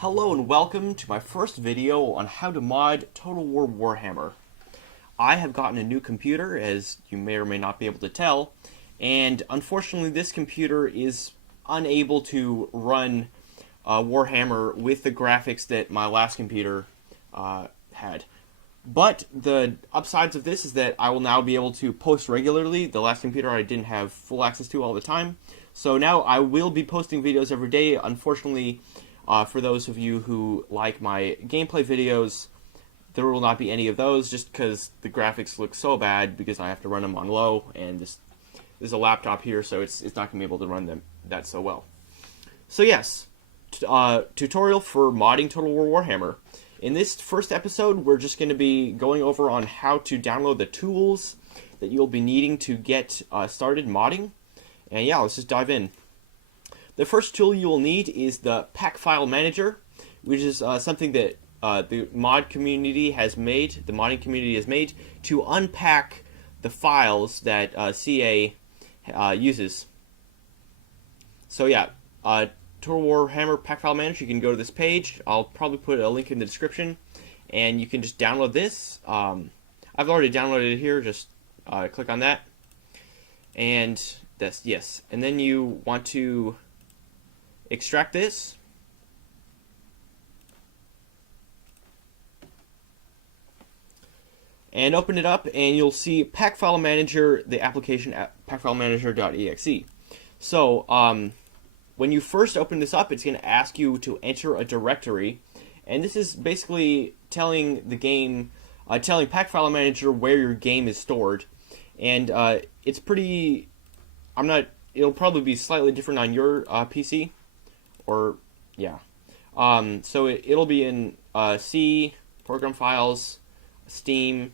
Hello and welcome to my first video on how to mod Total War Warhammer. I have gotten a new computer, as you may or may not be able to tell, and unfortunately this computer is unable to run Warhammer with the graphics that my last computer had. But the upsides of this is that I will now be able to post regularly. The last computer I didn't have full access to all the time. So now I will be posting videos every day. Unfortunately, for those of you who like my gameplay videos, there will not be any of those just because the graphics look so bad because I have to run them on low, and there's a laptop here, so it's not going to be able to run them that so well. So yes, tutorial for modding Total War Warhammer. In this first episode, we're just going to be going over on how to download the tools that you'll be needing to get started modding. And yeah, let's just dive in. The first tool you will need is the Pack File Manager, which is something that the mod community has made, the modding community has made, to unpack the files that CA uses. So yeah, Total Warhammer Pack File Manager, you can go to this page. I'll probably put a link in the description, and you can just download this. I've already downloaded it here, just click on that. And that's, yes. And then you want to extract this. And open it up, and you'll see Pack File Manager, the application at packfilemanager.exe. So, when you first open this up, it's going to ask you to enter a directory, and this is basically telling the game, telling Pack File Manager where your game is stored. And it's pretty, it'll probably be slightly different on your PC. Or, yeah. So it'll be in C, Program Files, Steam,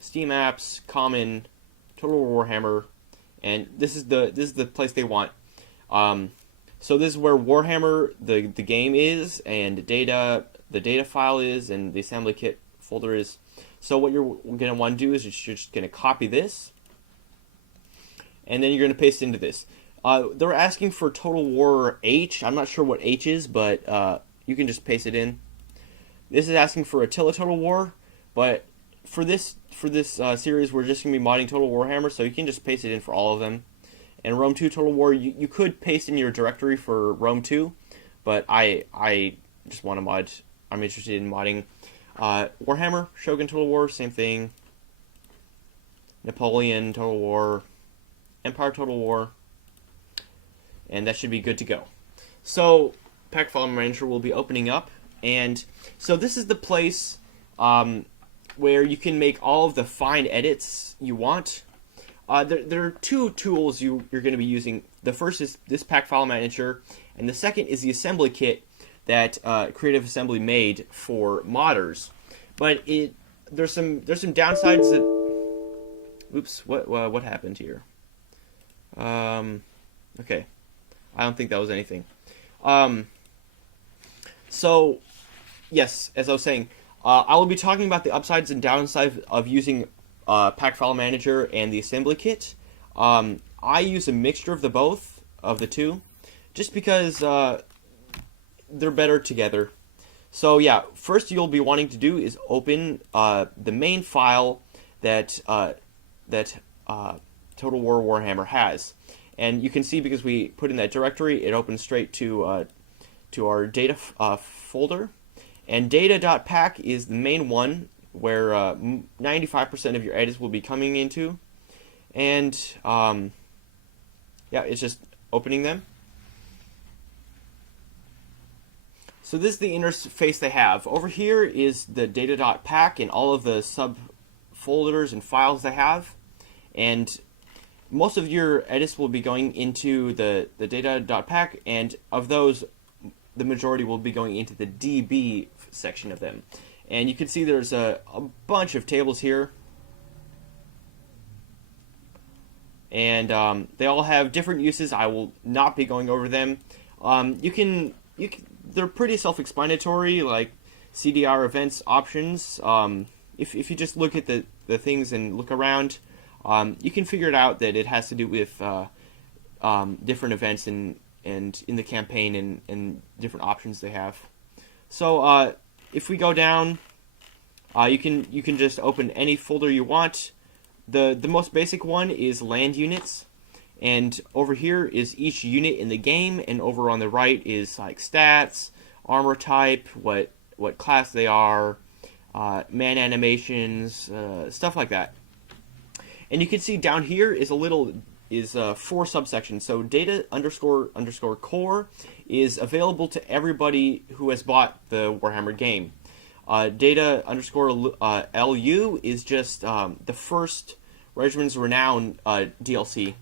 Steam Apps, Common, Total War Warhammer, and this is the place they want. So this is where Warhammer, the game is, and the data file is, and the assembly kit folder is. So what you're going to want to do is you're just going to copy this, and then you're going to paste it into this. They're asking for Total War H. I'm not sure what H is, but you can just paste it in. This is asking for Attila Total War, but for this series, we're just going to be modding Total Warhammer, so you can just paste it in for all of them. And Rome 2 Total War, you could paste in your directory for Rome 2, but I just want to mod. I'm interested in modding Warhammer, Shogun Total War, same thing. Napoleon Total War, Empire Total War. And that should be good to go. So, Pack File Manager will be opening up, and so this is the place where you can make all of the fine edits you want. There are two tools you're going to be using. The first is this Pack File Manager, and the second is the assembly kit that Creative Assembly made for modders. But there's some downsides that. Oops, what happened here? Okay. I don't think that was anything. So, yes, as I was saying, I will be talking about the upsides and downsides of using Pack File Manager and the assembly kit. I use a mixture of the two, just because they're better together. So yeah, first you'll be wanting to do is open the main file that Total War Warhammer has. And you can see, because we put in that directory, it opens straight to our data folder. And data.pack is the main one where 95% of your edits will be coming into. And yeah, it's just opening them. So this is the interface they have. Over here is the data.pack and all of the subfolders and files they have. And most of your edits will be going into the data.pack, and of those, the majority will be going into the DB section of them. And you can see there's a bunch of tables here, and they all have different uses. I will not be going over them. They're pretty self-explanatory, like CDR events options. If you just look at the things and look around, you can figure it out that it has to do with different events in in the campaign and different options they have. So if we go down, you can just open any folder you want. The most basic one is land units, and over here is each unit in the game, and over on the right is like stats, armor type, what class they are, man animations, stuff like that. And you can see down here is four subsections. So data underscore core is available to everybody who has bought the Warhammer game. Data underscore LU is just the first Regiment's Renown DLC.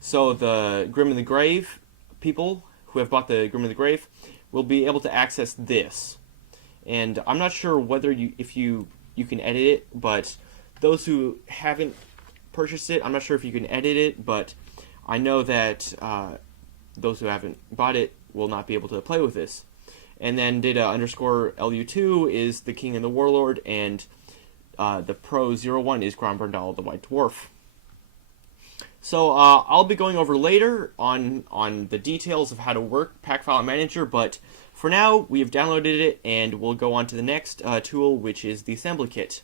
So the Grim in the Grave people who have bought the Grim in the Grave will be able to access this. And I'm not sure whether if you can edit it, but those who haven't purchased it, I'm not sure if you can edit it, but I know that those who haven't bought it will not be able to play with this. And then data underscore LU2 is the King and the Warlord, and the Pro 01 is Grombrandal the White Dwarf. So I'll be going over later on the details of how to work Pack File Manager, but for now we have downloaded it, and we'll go on to the next tool, which is the assembly kit.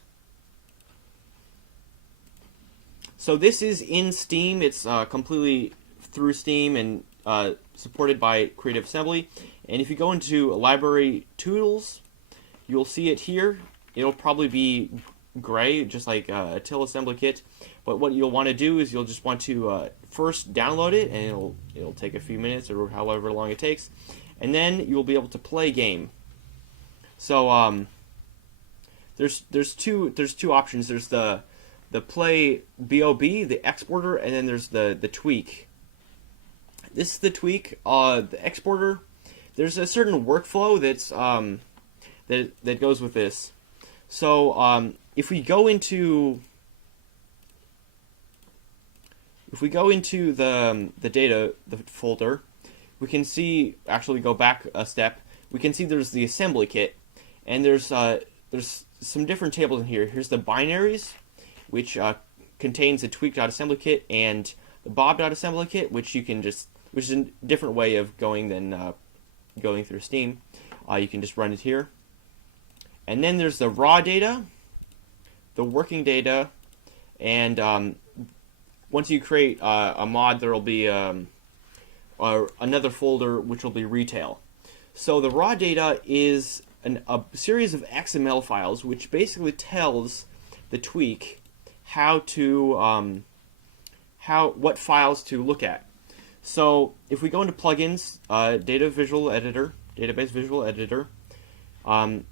So this is in Steam. It's completely through Steam and supported by Creative Assembly. And if you go into Library Tools, you'll see it here. It'll probably be gray, just like Till Assembly Kit. But what you'll want to do is you'll just want to first download it, and it'll take a few minutes or however long it takes. And then you'll be able to play game. So there's two options. There's the play BOB, the exporter, and then there's the tweak. This is the tweak. The exporter, there's a certain workflow that's that goes with this. So if we go into the data, the folder, we can see, actually go back a step, we can see there's the assembly kit, and there's some different tables in here. Here's the binaries, which contains the tweak.assembly kit, and the bob.assembly kit, which is a different way of going than going through Steam. You can just run it here. And then there's the raw data, the working data, and once you create a mod, there will be another folder which will be retail. So the raw data is a series of XML files which basically tells the tweak what files to look at. So if we go into plugins, database visual editor,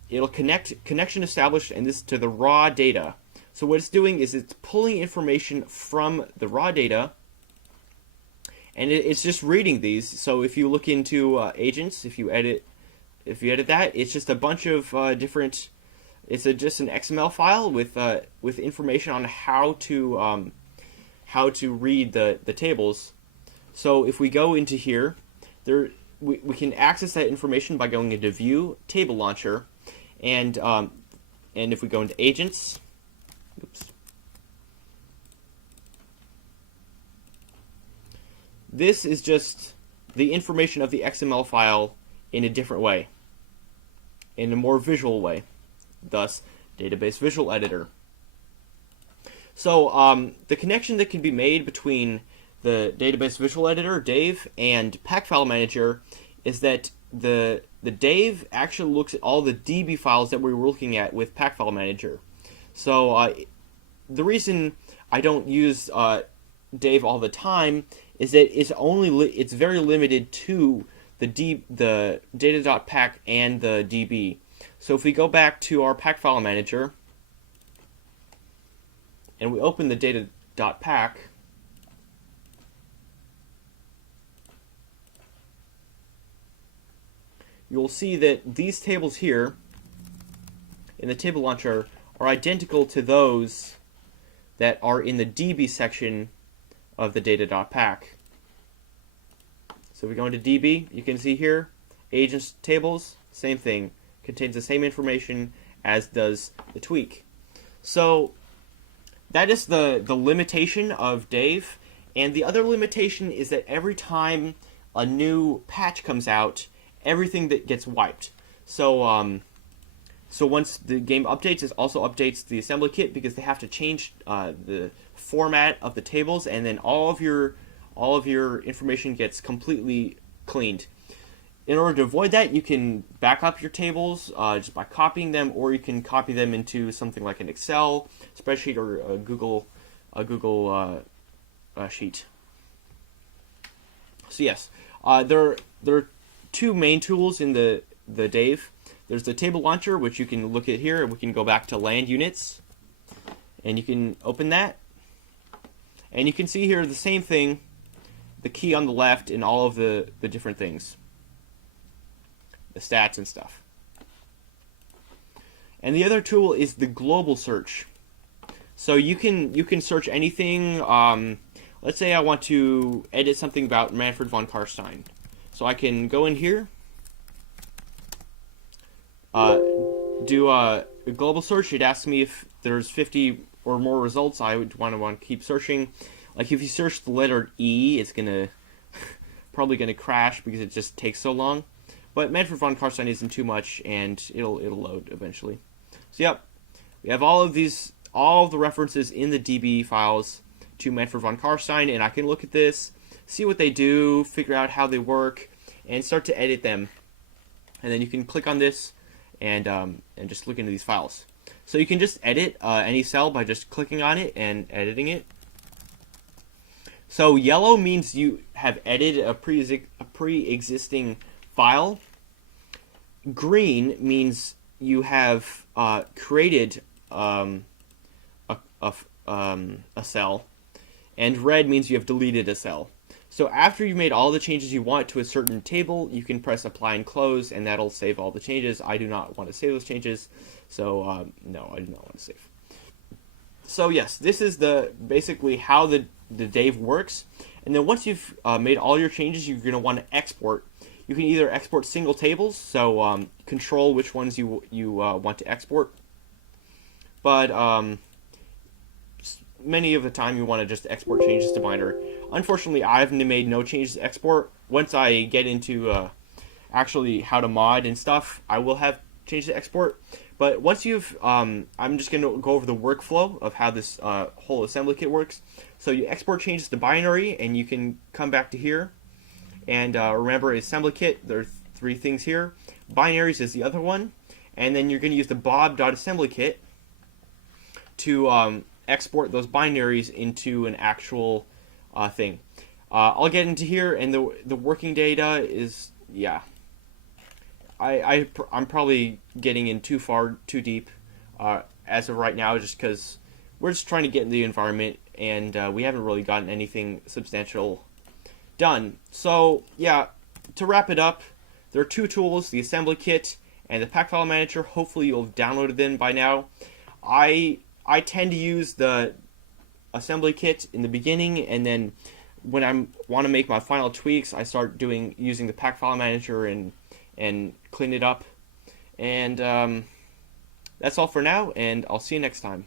it'll connection established, and this to the raw data. So what it's doing is it's pulling information from the raw data, and it's just reading these. So if you look into agents, if you edit that, it's just a bunch of different. It's just an XML file with information on how to read the tables. So if we go into here, we can access that information by going into View, Table Launcher, and if we go into Agents, this is just the information of the XML file in a different way, in a more visual way. Thus, Database Visual Editor. So the connection that can be made between the Database Visual Editor, Dave, and Pack File Manager is that the Dave actually looks at all the DB files that we were looking at with Pack File Manager. So the reason I don't use Dave all the time is that it's very limited to the data.pack and the DB. So if we go back to our Pack File Manager and we open the data.pack, you'll see that these tables here in the table launcher are identical to those that are in the DB section of the data.pack. So if we go into DB, you can see here, agents tables, same thing, contains the same information as does the tweak. So that is the limitation of Dave, and the other limitation is that every time a new patch comes out, everything that gets wiped. So once the game updates, it also updates the assembly kit because they have to change the format of the tables, and then all of your information gets completely cleaned. In order to avoid that, you can back up your tables just by copying them, or you can copy them into something like an Excel spreadsheet or a Google sheet. So yes, there are two main tools in the Dave. There's the table launcher, which you can look at here. We can go back to land units, and you can open that. And you can see here the same thing, the key on the left, and all of the different things, the stats and stuff. And the other tool is the global search. So you can search anything. Let's say I want to edit something about Manfred von Karstein. So I can go in here, do a global search. It asks me if there's 50 or more results. I would want to keep searching. Like if you search the letter E, it's gonna probably gonna crash because it just takes so long. But Manfred von Karstein isn't too much, and it'll load eventually. So yep, we have all of the references in the DB files to Manfred von Karstein, and I can look at this, see what they do, figure out how they work, and start to edit them. And then you can click on this and just look into these files. So you can just edit any cell by just clicking on it and editing it. So yellow means you have edited a pre-existing file. Green means you have created a cell, and red means you have deleted a cell. So after you've made all the changes you want to a certain table, you can press apply and close, and that'll save all the changes. I do not want to save those changes, so no, I do not want to save. So yes, this is basically how the Dave works. And then once you've made all your changes, you're going to want to export. You can either export single tables, so control which ones you want to export. But many of the time you want to just export changes to Binder. Unfortunately, I've made no changes to export. Once I get into actually how to mod and stuff, I will have changes to export. But once you've, I'm just going to go over the workflow of how this whole assembly kit works. So you export changes to binary, and you can come back to here. And remember, assembly kit, there are three things here. Binaries is the other one. And then you're going to use the bob.assemblykit to export those binaries into an actual thing. I'll get into here, and the working data is, yeah. I'm probably getting in too deep as of right now, just because we're just trying to get in the environment, and we haven't really gotten anything substantial done. So yeah, to wrap it up, there are two tools, the assembly kit and the pack file manager. Hopefully you'll have downloaded them by now. I tend to use the assembly kit in the beginning, and then when I want to make my final tweaks, I start using the pack file manager and clean it up. And that's all for now, and I'll see you next time.